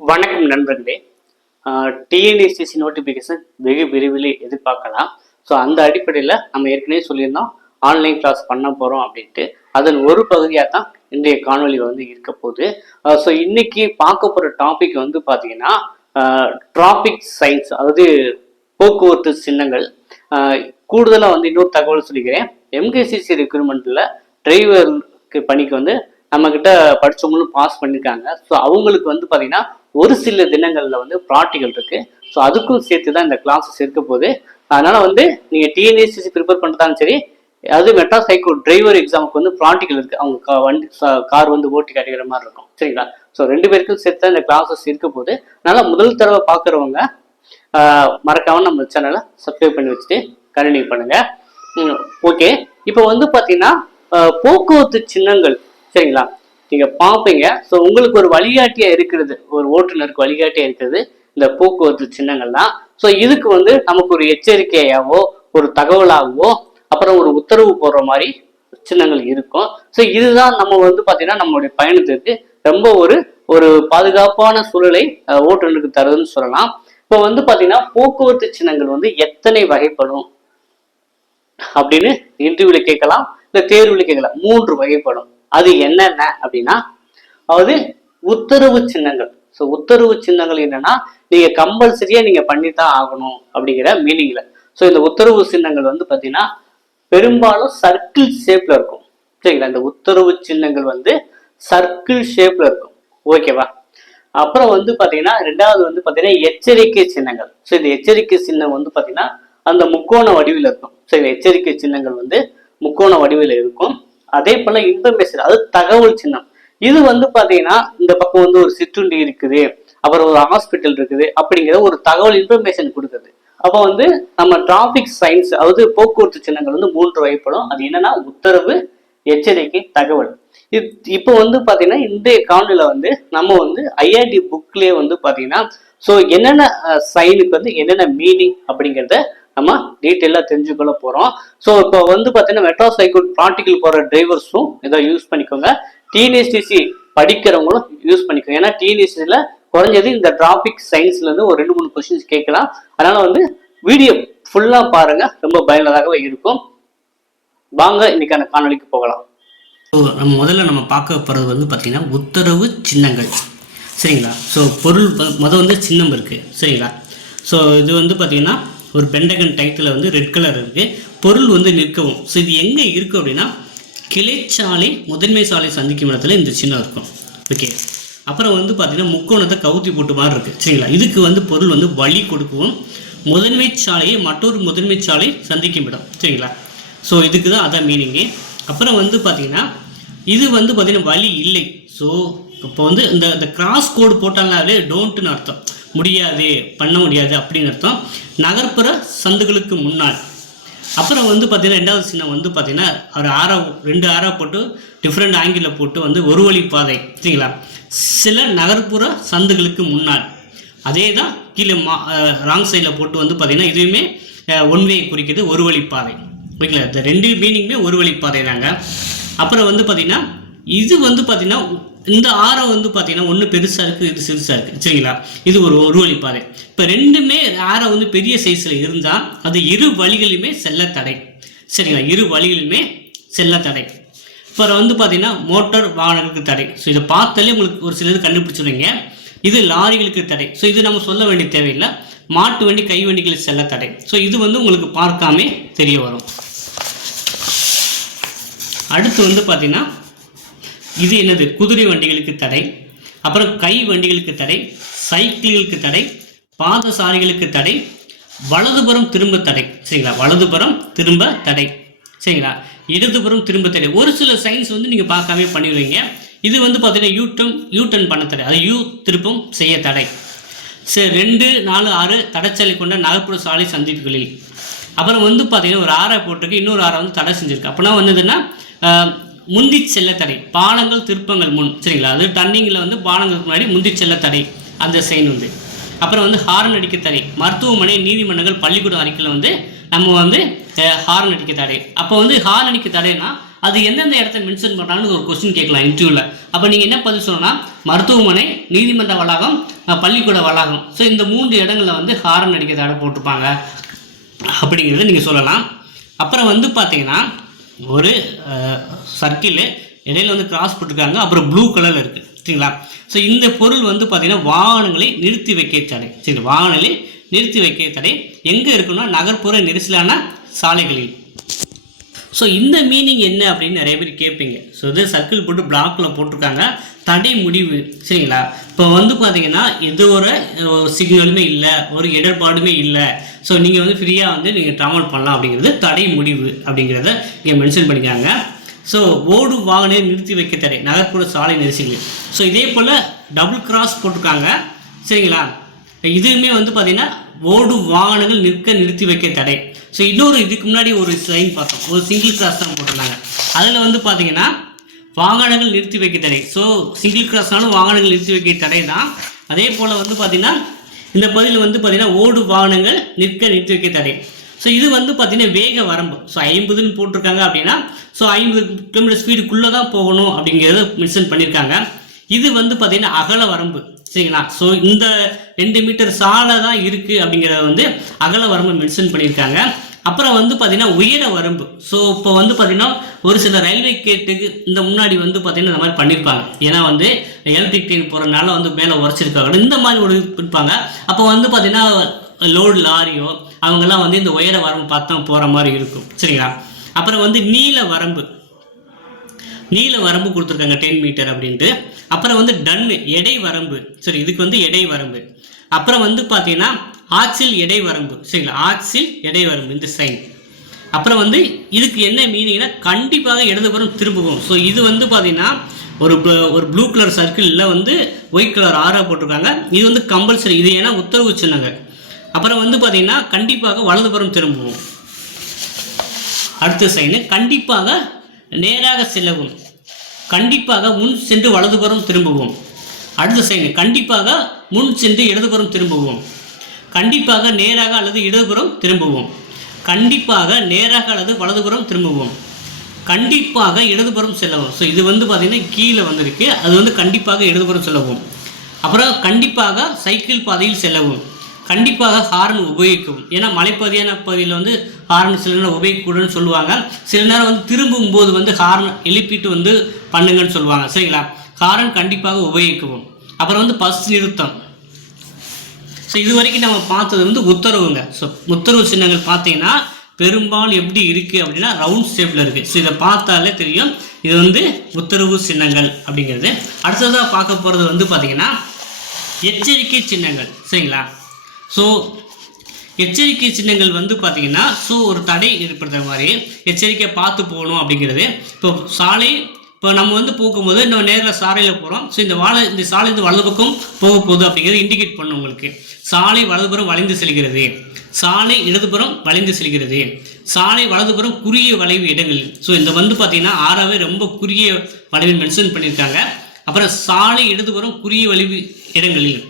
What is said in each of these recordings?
வணக்கம் நண்பர்களே. TNSCC notification வெகு விரைவில் எதிர்பார்க்கலாம். ஸோ அந்த அடிப்படையில் நம்ம ஏற்கனவே சொல்லியிருந்தோம் ஆன்லைன் கிளாஸ் பண்ண போகிறோம் அப்படின்ட்டு. அதன் ஒரு பகுதியாக தான் இன்றைய காணொலி இருக்க போகுது. ஸோ இன்னைக்கு பார்க்க போகிற டாபிக் பார்த்தீங்கன்னா டிராஃபிக் சைன்ஸ், அதாவது போக்குவரத்து சின்னங்கள். கூடுதலாக இன்னொரு தகவல் சொல்லிக்கிறேன். எம்கேசிசி ரெக்ரூட்மெண்ட்டில் டிரைவருக்கு பணிக்கு நம்மக்கிட்ட படித்தவங்களும் பாஸ் பண்ணியிருக்காங்க. ஸோ அவங்களுக்கு பார்த்தீங்கன்னா ஒரு சில தினங்களில் ப்ராக்டிக்கல் இருக்குது. ஸோ அதுக்கும் சேர்த்து தான் இந்த கிளாஸஸ் இருக்க போகுது. அதனால் நீங்கள் டிஎன்எஸ்சிசி ப்ரிப்பேர் பண்ணுறதாலும் சரி, அது மெட்ரா சைக்கோ டிரைவர் எக்ஸாமுக்கு ப்ராக்டிக்கல் இருக்குது. அவங்க வண்டி கார் ஓட்டி காட்டிக்கிற மாதிரி இருக்கும். சரிங்களா? ஸோ ரெண்டு பேருக்கும் சேர்த்து தான் இந்த கிளாஸஸ் இருக்க போகுது. அதனால் முதல் தடவை பார்க்குறவங்க மறக்காமல் நம்ம சேனலை சப்ஸ்கிரைப் பண்ணி வச்சுட்டு கண்டினியூ பண்ணுங்கள். ஓகே, இப்போ பார்த்தீங்கன்னா போக்குவரத்து சின்னங்கள், சரிங்களா, நீங்க பார்ப்பீங்க. ஸோ உங்களுக்கு ஒரு வழிகாட்டியா இருக்கிறது, ஒரு ஓட்டுநருக்கு வழிகாட்டியா இருக்கிறது இந்த போக்குவரத்து சின்னங்கள் தான். ஸோ இதுக்கு நமக்கு ஒரு எச்சரிக்கையாவோ ஒரு தகவலாகவோ அப்புறம் ஒரு உத்தரவு போடுற மாதிரி சின்னங்கள் இருக்கும். ஸோ இதுதான் நம்ம பார்த்தீங்கன்னா நம்மளுடைய பயணத்திற்கு ரொம்ப ஒரு பாதுகாப்பான சூழலை ஓட்டுநருக்கு தருதுன்னு சொல்லலாம். இப்போ பார்த்தீங்கன்னா போக்குவரத்து சின்னங்கள் எத்தனை வகைப்படும் அப்படின்னு இன்டர்வியூல கேட்கலாம், இல்லை தேர்வுல கேட்கலாம். 3 வகைப்படும். அது என்னென்ன அப்படின்னா, அதாவது உத்தரவு சின்னங்கள். ஸோ உத்தரவு சின்னங்கள் என்னன்னா, நீங்க கம்பல்சரியா நீங்க பண்ணித்தான் ஆகணும் அப்படிங்கிற மீனிங்ல. ஸோ இந்த உத்தரவு சின்னங்கள் பார்த்தீங்கன்னா பெரும்பாலும் சர்க்கிள் ஷேப்ல இருக்கும். சரிங்களா? இந்த உத்தரவு சின்னங்கள் சர்க்கிள் ஷேப்ல இருக்கும். ஓகேவா? அப்புறம் பார்த்தீங்கன்னா ரெண்டாவது பார்த்தீங்கன்னா எச்சரிக்கை சின்னங்கள். ஸோ இந்த எச்சரிக்கை சின்னம் பார்த்தீங்கன்னா அந்த முக்கோண வடிவில் இருக்கும். ஸோ இந்த எச்சரிக்கை சின்னங்கள் முக்கோண வடிவில் இருக்கும். அதே போல இன்ஃபர்மேஷன், அது தகவல் சின்னம். இது பாத்தீங்கன்னா இந்த பக்கம் ஒரு சிற்றுண்டி இருக்குது, அப்புறம் ஒரு ஹாஸ்பிட்டல் இருக்குது அப்படிங்கிற ஒரு தகவல் இன்ஃபர்மேஷன் கொடுக்குது. அப்போ நம்ம டிராபிக் சைன்ஸ், அதாவது போக்குவரத்து சின்னங்கள் 3 வகைப்படும். அது என்னன்னா உத்தரவு, எச்சரிக்கை, தகவல். இப்போ பாத்தீங்கன்னா இந்த காணொலியில நம்ம ஐஆர்டி புக்லயே பாத்தீங்கன்னா ஸோ என்னென்ன சைனுக்கு என்னென்ன மீனிங் அப்படிங்கிறத நம்ம டீட்டெயிலாக தெரிஞ்சுக்கொள்ள போகிறோம். ஸோ இப்போ பார்த்தீங்கன்னா மெட்ரா சைக்கிள் ப்ராக்டிக்கல் போகிற டிரைவர்ஸும் இதை யூஸ் பண்ணிக்கோங்க. டிஎன்எஸ்டிசி படிக்கிறவங்களும் யூஸ் பண்ணிக்கோங்க. ஏன்னா டிஎன்எஸ்டிசியில் குறைஞ்சது இந்த டிராபிக் சயின்ஸ்லேருந்து ஒரு 2-3 கொஸ்டின்ஸ் கேட்கலாம். அதனால் வீடியோ ஃபுல்லாக பாருங்கள், ரொம்ப பயனுள்ளதாகவே இருக்கும். வாங்க இன்னைக்கான காணொலிக்கு போகலாம். ஸோ நம்ம முதல்ல பார்க்க போகிறது பார்த்தீங்கன்னா உத்தரவு சின்னங்கள். சரிங்களா? ஸோ பொருள் சின்னம் இருக்குது. சரிங்களா? ஸோ இது பார்த்தீங்கன்னா ஒரு பெண்டகன் டைட்டில் ரெட் கலர் இருக்குது. பொருள் நிற்கவும். ஸோ இது எங்கே இருக்குது அப்படின்னா கிளைச்சாலை முதன்மை சாலை சந்திக்கும் இடத்துல இந்த சின்னம் இருக்கும். ஓகே, அப்புறம் பார்த்தீங்கன்னா முக்கோணத்தை கவுத்தி போட்டு மாதிரி இருக்குது. சரிங்களா? இதுக்கு பொருள் வழி கொடுக்கவும், முதன்மை சாலையை மற்றொரு முதன்மை சாலை சந்திக்கும் இடம். சரிங்களா? ஸோ இதுக்கு தான் அதான் மீனிங்கு. அப்புறம் பார்த்தீங்கன்னா இது பார்த்தீங்கன்னா வழி இல்லை. ஸோ இப்போ இந்த கிராஸ் கோடு போட்டாலே டோன்ட்டுன்னு அர்த்தம், முடியாது, பண்ண முடியாது அப்படின்னு அர்த்தம். நகர்ப்புற சந்துகளுக்கு முன்னால். அப்புறம் பார்த்தீங்கன்னா ரெண்டாவது சின்னம் பார்த்தீங்கன்னா ஒரு ரெண்டு ஆரா போட்டு டிஃப்ரெண்ட் ஆங்கிளில் போட்டு ஒரு வழி பாதை. சரிங்களா? சில நகர்ப்புற சந்துகளுக்கு முன்னால். அதே தான் கீழே ராங் சைடில் போட்டு பார்த்தீங்கன்னா இதுவுமே ஒன்வே குறிக்கிறது, ஒரு வழி பாதை. ஓகேங்களா? இந்த 2 மீனிங்குமே ஒரு வழி பாதை தாங்க. அப்புறம் பார்த்தீங்கன்னா இது பார்த்தீங்கன்னா இந்த ஆரை பார்த்தீங்கன்னா ஒன்று பெருசாக இருக்குது, இது சிறுசாக இருக்குது. சரிங்களா? இது ஒரு வழி பாதை. இப்போ ரெண்டுமே ஆரை பெரிய சைஸில் இருந்தால் அது இரு வழிகளுமே செல்ல தடை. சரிங்களா? இரு வழிகளுமே செல்ல தடை. இப்போ பார்த்தீங்கன்னா மோட்டார் வாகனங்களுக்கு தடை. ஸோ இதை பார்த்தாலே உங்களுக்கு ஒரு சிலது கண்டுபிடிச்சிடுவீங்க. இது லாரிகளுக்கு தடை. ஸோ இது நம்ம சொல்ல வேண்டிய தேவையில்லை. மாட்டு வண்டி, கை வண்டிகளுக்கு செல்ல தடை. ஸோ இது உங்களுக்கு பார்க்காமே தெரிய வரும். அடுத்து பார்த்தீங்கன்னா இது என்னது? குதிரை வண்டிகளுக்கு தடை, அப்புறம் கை வண்டிகளுக்கு தடை, சைக்கிள்களுக்கு தடை, பாதசாரிகளுக்கு தடை, வலதுபுறம் திரும்ப தடை. சரிங்களா? வலதுபுறம் திரும்ப தடை. சரிங்களா? இடதுபுறம் திரும்ப தடை. ஒரு சில சைன்ஸ் நீங்கள் பார்க்காம பண்ணிடுவீங்க. இது பார்த்தீங்கன்னா யூ-டர்ன் பண்ண தடை, அது திருப்பம் செய்ய தடை. சரி, 2, 4, 6 தடைச்சாலை கொண்ட நகர்ப்புற சாலை சந்திப்புகளில். அப்புறம் பார்த்தீங்கன்னா ஒரு ஆரை போட்டிருக்கு, இன்னொரு ஆரை தடை செஞ்சுருக்கு. அப்படின்னா வந்ததுன்னா முந்தி செல்ல தடை, பாலங்கள் திருப்பங்கள் முன். சரிங்களா? அது டர்னிங்கில் பாலங்களுக்கு முன்னாடி முந்தி செல்ல தடை, அந்த சைன் அப்புறம் ஹார்ன் அடிக்க தடை, மருத்துவமனை, நீதிமன்றங்கள், பள்ளிக்கூடம் அறிக்கையில் நம்ம ஹார்ன் அடிக்க தடை. அப்போ ஹார்ன் அடிக்க தடைனா அது எந்தெந்த இடத்த மென்ஷன் பண்ணுறாங்கன்னு ஒரு கொஸ்டின் கேட்கலாம் இன்டர்வியூவில். அப்போ நீங்கள் என்ன பதில் சொல்லணும்னா மருத்துவமனை, நீதிமன்ற வளாகம், பள்ளிக்கூட வளாகம். ஸோ இந்த 3 இடங்களில் வந்து ஹாரன் அடிக்க தடை போட்டிருப்பாங்க அப்படிங்கிறத நீங்கள் சொல்லலாம். அப்புறம் வந்து பார்த்தீங்கன்னா ஒரு சர்க்கிள் இடையில வந்து கிராஸ் போட்டிருக்காங்க, அப்புறம் ப்ளூ கலரில் இருக்குது சரிங்களா. ஸோ இந்த பொருள் வந்து பார்த்தீங்கன்னா வாகனங்களை நிறுத்தி வைக்க தடை. சரி, வாகனங்களை நிறுத்தி வைக்க தடை எங்கே இருக்குன்னா நகர்ப்புற நெரிசலான சாலைகளில். ஸோ இந்த மீனிங் என்ன அப்படின்னு நிறைய பேர் கேட்பீங்க. ஸோ இது சர்க்கிள் போட்டு பிளாக்கில் போட்டிருக்காங்க, தடை முடிவு சரிங்களா. இப்போ வந்து பார்த்தீங்கன்னா இது ஒரு சிக்னலுமே இல்லை, ஒரு இடர்பாடுமே இல்லை. ஸோ நீங்கள் வந்து ஃப்ரீயாக வந்து நீங்கள் ட்ராவல் பண்ணலாம் அப்படிங்கிறது தடை முடிவு அப்படிங்கிறத இங்கே மென்ஷன் பண்ணிக்காங்க. ஸோ ஓடு வாகனம் நிறுத்தி வைக்க தடை நகர்ப்புற சாலை நெரிசல்கள். ஸோ இதே போல் டபுள் கிராஸ் போட்டிருக்காங்க சரிங்களா. இதுவுமே வந்து பார்த்தீங்கன்னா ஓடு வாகனங்கள் நிறுத்தி வைக்க தடை. ஸோ இன்னொரு இதுக்கு முன்னாடி ஒரு சைன் பார்த்தோம், ஒரு சிங்கிள் கிராஸ் தான் போட்டிருந்தாங்க. அதில் வந்து பார்த்தீங்கன்னா வாகனங்கள் நிறுத்தி வைக்க தடை. ஸோ சிங்கிள் கிராஸ்னாலும் வாகனங்கள் நிறுத்தி வைக்க தடை தான். அதே போல் வந்து பார்த்தீங்கன்னா இந்த பகுதியில் வந்து பார்த்தீங்கன்னா ஓடு வாகனங்கள் நிறுத்தி வைக்க தடை. ஸோ இது வந்து பார்த்தீங்கன்னா வேக வரம்பு. ஸோ 50ன்னு போட்டிருக்காங்க அப்படின்னா ஸோ 50 கிலோமீட்டர் ஸ்பீடுக்குள்ளே தான் போகணும் அப்படிங்கிறத மென்ஷன் பண்ணியிருக்காங்க. இது வந்து பார்த்தீங்கன்னா அகல வரம்பு சரிங்களா. ஸோ இந்த 2 மீட்டர் சாலை தான் இருக்குது அப்படிங்கிறத வந்து அகல வரம்பு மென்ஷன் பண்ணியிருக்காங்க. அப்புறம் வந்து பார்த்தீங்கன்னா உயர வரம்பு. ஸோ இப்போ வந்து பார்த்தீங்கன்னா ஒரு சில ரயில்வே கேட்டுக்கு இந்த முன்னாடி வந்து பார்த்தீங்கன்னா இந்த மாதிரி பண்ணியிருப்பாங்க. ஏன்னா வந்து எலக்ட்ரிக் ட்ரெயின் போகிறனால வந்து மேலே உரைச்சிருக்காங்க, இந்த மாதிரி ஒரு இருப்பாங்க. அப்போ வந்து பார்த்தீங்கன்னா லோடு லாரியோ அவங்கெல்லாம் வந்து இந்த உயர வரம்பு பார்த்து தான் போகிற மாதிரி இருக்கும் சரிங்களா. அப்புறம் வந்து நீல வரம்பு கொடுத்துருக்காங்க 10 மீட்டர் அப்படின்ட்டு. அப்புறம் வந்து டன்னு எடை வரம்பு. சரி, இதுக்கு வந்து எடை வரம்பு. அப்புறம் வந்து பார்த்தீங்கன்னா ஆக்சில் எடை வரம்பு சரிங்களா, ஆக்சில் எடை வரம்பு இந்த சைன். அப்புறம் வந்து இதுக்கு என்ன மீனிங்னா கண்டிப்பாக இடதுபுறம் திரும்புவோம். ஸோ இது வந்து பார்த்தீங்கன்னா ஒரு ப்ளூ கலர் சர்க்கிளில் வந்து ஒயிட் கலர் ஆரா போட்டிருக்காங்க. இது வந்து கம்பல்சரி, இது ஏன்னா உத்தரவு சின்னங்க. அப்புறம் வந்து பார்த்தீங்கன்னா கண்டிப்பாக வலதுபுறம் திரும்புவோம். அடுத்த சைனு கண்டிப்பாக நேராக செல்லவும், கண்டிப்பாக முன் சென்று வலதுபுறம் திரும்புவோம். அடுத்த சைனு கண்டிப்பாக முன் சென்று இடதுபுறம் திரும்புவோம், கண்டிப்பாக நேராக அல்லது இடதுபுறம் திரும்புவோம், கண்டிப்பாக நேராக அல்லது வலதுபுறம் திரும்புவோம், கண்டிப்பாக இடதுபுறம் செல்லவும். ஸோ இது வந்து பார்த்தீங்கன்னா கீழே வந்திருக்கு, அது வந்து கண்டிப்பாக இடதுபுறம் செல்லவும். அப்புறம் கண்டிப்பாக சைக்கிள் பாதையில் செல்லவும், கண்டிப்பாக ஹாரன் உபயோகிக்கவும். ஏன்னா மலைப்பகுதியான பகுதியில் வந்து ஹாரன் சில நேரம் உபயோகிக்கூடன்னு சொல்லுவாங்க. சில நேரம் வந்து திரும்பும் போது வந்து ஹாரன் எழுப்பிட்டு வந்து பண்ணுங்கன்னு சொல்லுவாங்க சரிங்களா. ஹாரன் கண்டிப்பாக உபயோகிக்கவும். அப்புறம் வந்து பஸ் நிறுத்தம். ஸோ இது வரைக்கும் நம்ம பார்த்தது வந்து உத்தரவுங்க. ஸோ உத்தரவு சின்னங்கள் பார்த்தீங்கன்னா பெரும்பாலும் எப்படி இருக்குது அப்படின்னா ரவுண்ட் ஷேப்பில் இருக்குது. ஸோ இதை பார்த்தாலே தெரியும் இது வந்து உத்தரவு சின்னங்கள் அப்படிங்கிறது. அடுத்ததாக பார்க்க போகிறது வந்து பார்த்திங்கன்னா எச்சரிக்கை சின்னங்கள் சரிங்களா. ஸோ எச்சரிக்கை சின்னங்கள் வந்து பார்த்திங்கன்னா ஸோ ஒரு தடை ஏற்படுத்துகிற மாதிரி எச்சரிக்கை பார்த்து போகணும் அப்படிங்கிறது. இப்போ நம்ம வந்து போகும்போது நம்ம நேரில் சாலையில் போகிறோம். ஸோ இந்த சாலை இந்த வலது பக்கம் போக போகுது அப்படிங்கிறது இண்டிகேட் பண்ணும் உங்களுக்கு. சாலை வலதுபுறம் வளைந்து செல்கிறது, சாலை இடதுபுறம் வளைந்து செல்கிறது, சாலை வலதுபுறம் குறுகிய வளைவு இடங்களில். ஸோ இந்த வந்து பார்த்தீங்கன்னா ஆறாவே ரொம்ப குறுகிய வளைவில் மென்ஷன் பண்ணியிருக்காங்க. அப்புறம் சாலை இடதுபுறம் குறுகிய வளைவு இடங்களில்,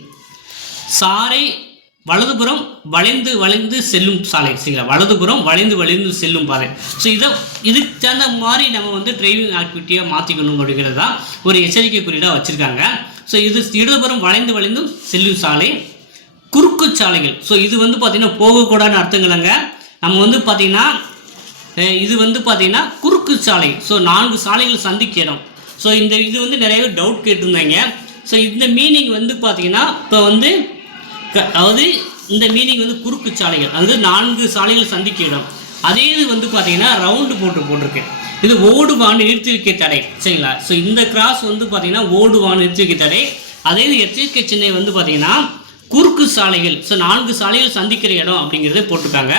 சாலை வலதுபுறம் வளைந்து செல்லும் சாலை சரிங்களா, வலதுபுறம் வளைந்து செல்லும் பாதை. ஸோ இதுக்கு தகுந்த மாதிரி நம்ம வந்து டிரைவிங் ஆக்டிவிட்டியாக மாற்றிக்கணும் அப்படிங்கிறது தான் ஒரு எச்சரிக்கை குறியீடாக வச்சுருக்காங்க. ஸோ இது இடதுபுறம் வளைந்து செல்லும் சாலை, குறுக்கு சாலைகள். ஸோ இது வந்து பார்த்திங்கன்னா போகக்கூடாதுன்னு அர்த்தங்களைங்க. நம்ம வந்து பார்த்திங்கன்னா இது வந்து பார்த்திங்கன்னா குறுக்கு சாலை. ஸோ 4 சாலைகள் சந்திக்க இடம். ஸோ இது வந்து நிறைய டவுட் கேட்டிருந்தாங்க. ஸோ இந்த மீனிங் வந்து பார்த்திங்கன்னா இப்போ வந்து அதாவது இந்த மீனிங் வந்து குறுக்கு சாலைகள், அதாவது 4 சாலைகள் சந்திக்க இடம். அதே இது வந்து பார்த்தீங்கன்னா ரவுண்டு போட்டிருக்கு. இது ஓடுவான் நிறுத்தி வைக்க தடை சரிங்களா. ஸோ இந்த கிராஸ் வந்து பார்த்தீங்கன்னா ஓடுவான் நிறுத்தி வைக்க தடை. அதே இது எச்சரிக்கை சின்னை வந்து பார்த்தீங்கன்னா குறுக்கு சாலைகள். ஸோ 4 சாலைகள் சந்திக்கிற இடம் அப்படிங்கிறத போட்டிருக்காங்க.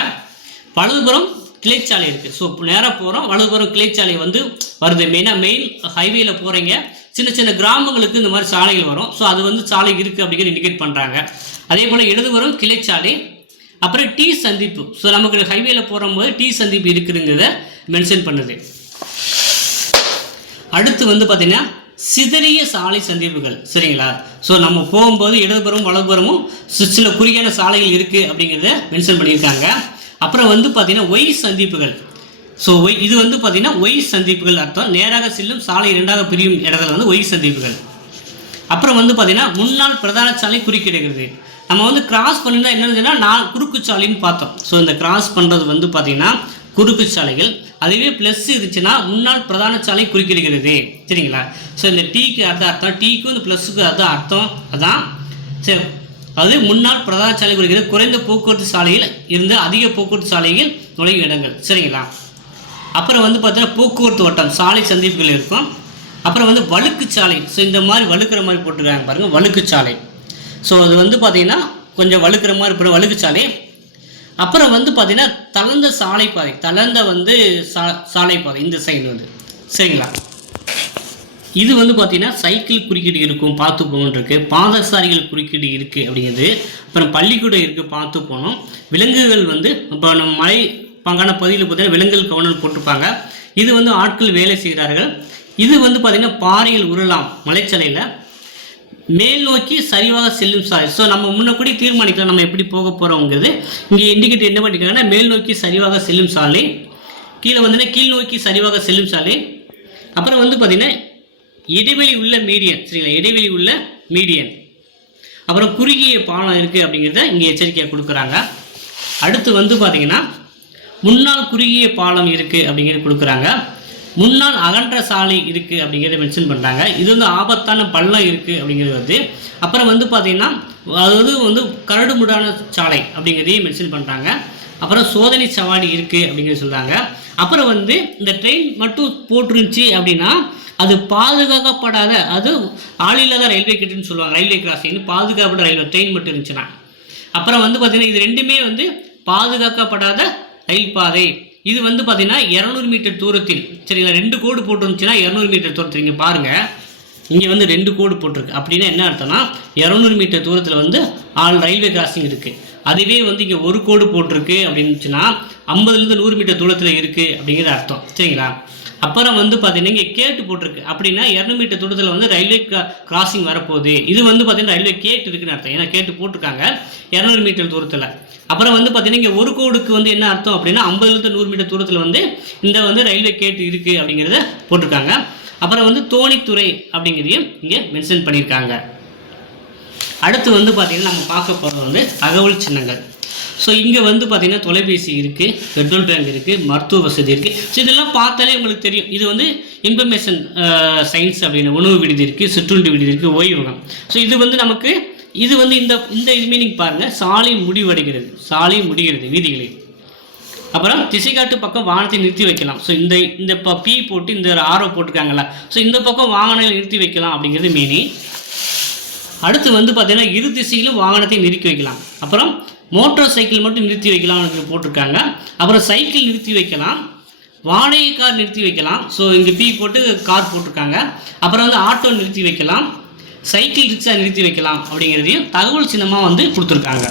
வலதுபுறம் கிளைச்சாலை இருக்குது. ஸோ நேராக போகிறோம், வலதுபுறம் கிளைச்சாலை வந்து வருது. மெயின் ஹைவேல போகிறீங்க, சின்ன கிராமங்களுக்கு இந்த மாதிரி சாலைகள் வரும். ஸோ அது வந்து சாலை இருக்குது அப்படிங்கிறது இண்டிகேட் பண்ணுறாங்க. அதே போல் இடதுபுறம் கிளைச்சாலை, அப்புறம் டீ சந்திப்பு. ஸோ நமக்கு ஹைவேல போகும்போது டீ சந்திப்பு இருக்குதுங்கிறத மென்ஷன் பண்ணுது. அடுத்து வந்து பார்த்திங்கன்னா சிதறிய சாலை சந்திப்புகள் சரிங்களா. ஸோ நம்ம போகும்போது இடதுபுறம் வலதுபுறமும் சில குறுகியான சாலைகள் இருக்குது அப்படிங்கிறத மென்ஷன் பண்ணியிருக்காங்க. அப்புறம் வந்து பார்த்திங்கன்னா ஒய் சந்திப்புகள். ஸோ இது வந்து பார்த்திங்கன்னா ஒய் சந்திப்புகள் அர்த்தம் நேராக செல்லும் சாலை 2ஆக பிரியும் இடத்துல வந்து ஒய் சந்திப்புகள். அப்புறம் வந்து பார்த்தீங்கன்னா முன்னாள் பிரதான சாலை குறுக்கிடுகிறது. நம்ம வந்து கிராஸ் பண்ணியிருந்தால் என்னதுன்னா குறுக்கு சாலைன்னு பார்த்தோம். ஸோ இந்த கிராஸ் பண்ணுறது வந்து பார்த்தீங்கன்னா குறுக்கு சாலைகள். அதுவே ப்ளஸ் இருந்துச்சுன்னா முன்னாள் பிரதான சாலை குறுக்கிடுகிறது. சரிங்களா? ஸோ இந்த டீக்கு அர்த்தம், டீக்கும் இந்த ப்ளஸுக்கு அர்த்தம் அதான். சரி, அது முன்னாள் பிரதான சாலை குறிக்கிறது குறைந்த போக்குவரத்து சாலையில் இருந்து அதிக போக்குவரத்து சாலையில் நுழையும் இடங்கள். சரிங்களா? அப்புறம் வந்து பார்த்தீங்கன்னா போக்குவரத்து வட்டம், சாலை சந்திப்புகள் இருக்கும். அப்புறம் வந்து வழுக்கு சாலை. ஸோ இந்த மாதிரி வழுக்கிற மாதிரி போட்டுருக்காங்க பாருங்கள், வழுக்கு சாலை. ஸோ அது வந்து பார்த்தீங்கன்னா கொஞ்சம் வழுக்கிற மாதிரி இருக்கிற வழுக்கு சாலை. அப்புறம் வந்து பார்த்தீங்கன்னா தளர்ந்த சாலைப்பாதை, தளர்ந்த வந்து சாலைப்பாதை இந்த சைடு வந்து. சரிங்களா? இது வந்து பார்த்தீங்கன்னா சைக்கிள் குறுக்கீடு இருக்கும், பார்த்து போகணும் இருக்குது. பாதசாரிகள் குறுக்கீடு இருக்குது அப்படிங்கிறது. அப்புறம் பள்ளிக்கூடம் இருக்குது, பார்த்து போகணும். விலங்குகள் வந்து இப்போ நம்ம மலை பங்கான பகுதியில் பார்த்தீங்கன்னா விலங்குகள் கவனம் போட்டிருப்பாங்க. இது வந்து ஆட்கள் வேலை செய்கிறார்கள். இது வந்து பார்த்தீங்கன்னா பாறையில் உருளலாம் மலைச்சலையில். மேல் நோக்கி சரிவாக செல்லும் சாலை. ஸோ நம்ம முன்னக்கூடி தீர்மானிக்கலாம் நம்ம எப்படி போக போகிறோங்கிறது. இங்கே இண்டிகேட்டர் என்ன பண்ணிக்கிறாங்கன்னா மேல் நோக்கி சரிவாக செல்லும் சாலை, கீழே வந்து கீழ் நோக்கி சரிவாக செல்லும் சாலை. அப்புறம் வந்து பார்த்தீங்கன்னா இடைவெளி உள்ள மீடியன். சரிங்களா? இடைவெளி உள்ள மீடியன். அப்புறம் குறுகிய பாலம் இருக்குது அப்படிங்கிறத இங்கே எச்சரிக்கையாக கொடுக்குறாங்க. அடுத்து வந்து பார்த்தீங்கன்னா முன்னாள் குறுகிய பாலம் இருக்குது அப்படிங்கிறது கொடுக்குறாங்க. முன்னாள் அகன்ற சாலை இருக்குது அப்படிங்கிறத மென்ஷன் பண்ணுறாங்க. இது வந்து ஆபத்தான பள்ளம் இருக்குது அப்படிங்கிறது வருது. அப்புறம் வந்து பார்த்தீங்கன்னா அதாவது வந்து கரடுமுடான சாலை அப்படிங்கிறதையும் மென்ஷன் பண்ணுறாங்க. அப்புறம் சோதனை சவாரி இருக்குது அப்படிங்கிறது சொல்கிறாங்க. அப்புறம் வந்து இந்த ட்ரெயின் மட்டும் போட்டுருந்துச்சு அப்படின்னா அது பாதுகாக்கப்படாத, அது ஆளில்லாத ரயில்வே கேட்டுன்னு சொல்லுவாங்க, ரயில்வே கிராசிங்னு. பாதுகாக்கப்பட்ட ரயில்வே ட்ரெயின் மட்டும் இருந்துச்சுன்னா. அப்புறம் வந்து பார்த்தீங்கன்னா இது ரெண்டுமே வந்து பாதுகாக்கப்படாத ரயில் பாதை. இது வந்து பார்த்தீங்கன்னா 200 மீட்டர் தூரத்தில். சரிங்களா? 2 கோடு போட்டுருந்துச்சுன்னா 200 மீட்டர் தூரத்தில். இங்கே பாருங்கள், இங்கே வந்து 2 கோடு போட்டிருக்கு. அப்படின்னா என்ன அர்த்தம்னா 200 மீட்டர் தூரத்தில் வந்து ரயில்வே கிராசிங் இருக்குது. அதுவே வந்து இங்கே 1 கோடு போட்டிருக்கு அப்படின்னுச்சுன்னா 50லேருந்து 100 மீட்டர் தூரத்தில் இருக்குது அப்படிங்கிற அர்த்தம். சரிங்களா? அப்புறம் வந்து பார்த்தீங்கன்னா இங்கே கேட்டு போட்டிருக்கு. அப்படின்னா 200 மீட்டர் தூரத்தில் வந்து ரயில்வே கிராசிங் வரப்போகுது. இது வந்து பார்த்தீங்கன்னா ரயில்வே கேட்டு இருக்குன்னு அர்த்தம். ஏன்னா கேட்டு போட்டிருக்காங்க 200 மீட்டர் தூரத்தில். அப்புறம் வந்து பார்த்தீங்கன்னா இங்கே 1 கோடுக்கு வந்து என்ன அர்த்தம் அப்படின்னா 50லேருந்து 100 மீட்டர் தூரத்தில் வந்து இந்த வந்து ரயில்வே கேட்டு இருக்குது அப்படிங்கிறத போட்டிருக்காங்க. அப்புறம் வந்து தோணித்துறை அப்படிங்கிறதையும் இங்கே மென்ஷன் பண்ணியிருக்காங்க. அடுத்து வந்து பார்த்தீங்கன்னா நம்ம பார்க்க போகிறது வந்து தகவல் சின்னங்கள். ஸோ இங்கே வந்து பார்த்தீங்கன்னா தொலைபேசி இருக்குது, பெட்ரோல் டேங்க் இருக்குது, மருத்துவ வசதி இருக்குது. ஸோ இதெல்லாம் பார்த்தாலே உங்களுக்கு தெரியும் இது வந்து இன்ஃபர்மேஷன் சயின்ஸ் அப்படின்னு. உணவு விடுதி இருக்குது, சிற்றுண்டி விடுதி இருக்குது, ஓய்வகம். ஸோ இது வந்து நமக்கு இது வந்து இந்த மீனிங் பாருங்கள். சாலை முடிவடைகிறது, சாலை முடிகிறது வீதிகளில். அப்புறம் திசைக்காட்டு பக்கம் வாகனத்தை நிறுத்தி வைக்கலாம். ஸோ இந்த பி போட்டு இந்த ஆரோ போட்டிருக்காங்களா, ஸோ இந்த பக்கம் வாகனங்களை நிறுத்தி வைக்கலாம் அப்படிங்கிறது மீனிங். அடுத்து வந்து பார்த்தீங்கன்னா இரு திசையிலும் வாகனத்தை நிறுத்தி வைக்கலாம். அப்புறம் மோட்டார் சைக்கிள் மட்டும் நிறுத்தி வைக்கலாம் போட்டிருக்காங்க. அப்புறம் சைக்கிள் நிறுத்தி வைக்கலாம், வாடகை கார் நிறுத்தி வைக்கலாம். ஸோ இங்கே பி போட்டு கார் போட்டிருக்காங்க. அப்புறம் வந்து ஆட்டோ நிறுத்தி வைக்கலாம், சைக்கிள் ரிக்ஷா நிறுத்தி வைக்கலாம் அப்படிங்கிறதையும் தகவல் சின்னமாக வந்து கொடுத்துருக்காங்க.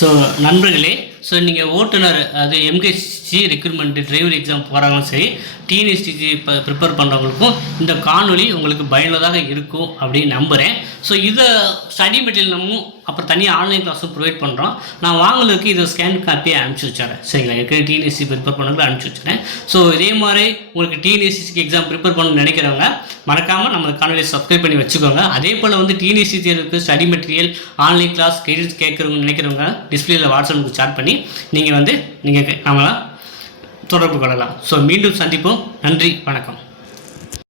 ஸோ நண்பர்களே, ஸோ நீங்கள் ஓட்டுநர் அது எம்கேசி ரெக்ரூட்மெண்ட் டிரைவர் எக்ஸாம் போகிறாங்களும் சரி, டிஎன்எஸ்டிசி ப்ரிப்பேர் பண்ணுறவங்களுக்கும் இந்த காணொலி உங்களுக்கு பயனுள்ளதாக இருக்கும் அப்படின்னு நம்புகிறேன். ஸோ இதை ஸ்டடி மெட்டீரியல் நம்ம அப்புறம் தனியாக ஆன்லைன் கிளாஸும் ப்ரொவைட் பண்ணுறோம். நான் வாங்கினதுக்கு இதை ஸ்கேன் காப்பியை அனுப்பிச்சி வச்சுறேன். சரிங்களா? ஏற்கனவே டிஎன்எஸ்சி ப்ரிப்பேர் பண்ணவங்களை அனுப்பிச்சி வச்சுறேன். ஸோ இதே மாதிரி உங்களுக்கு டிஎன்எஸ்சிக்கு எக்ஸாம் ப்ரிப்பேர் பண்ணணும்னு நினைக்கிறவங்க மறக்காமல் நம்ம காணொலியை சப்ஸ்கிரைப் பண்ணி வச்சுக்கோங்க. அதே போல் வந்து டிஎன்எஸ்சி தேர்வுக்கு study material online class guidance கேட்குறவங்க நினைக்கிறவங்க டிஸ்பிளேயில் வாட்ஸ்அப்புக்கு சாட் பண்ணி நீங்கள் நம்மளை தொடர்பு கொள்ளலாம். ஸோ மீண்டும் சந்திப்போம். நன்றி, வணக்கம்.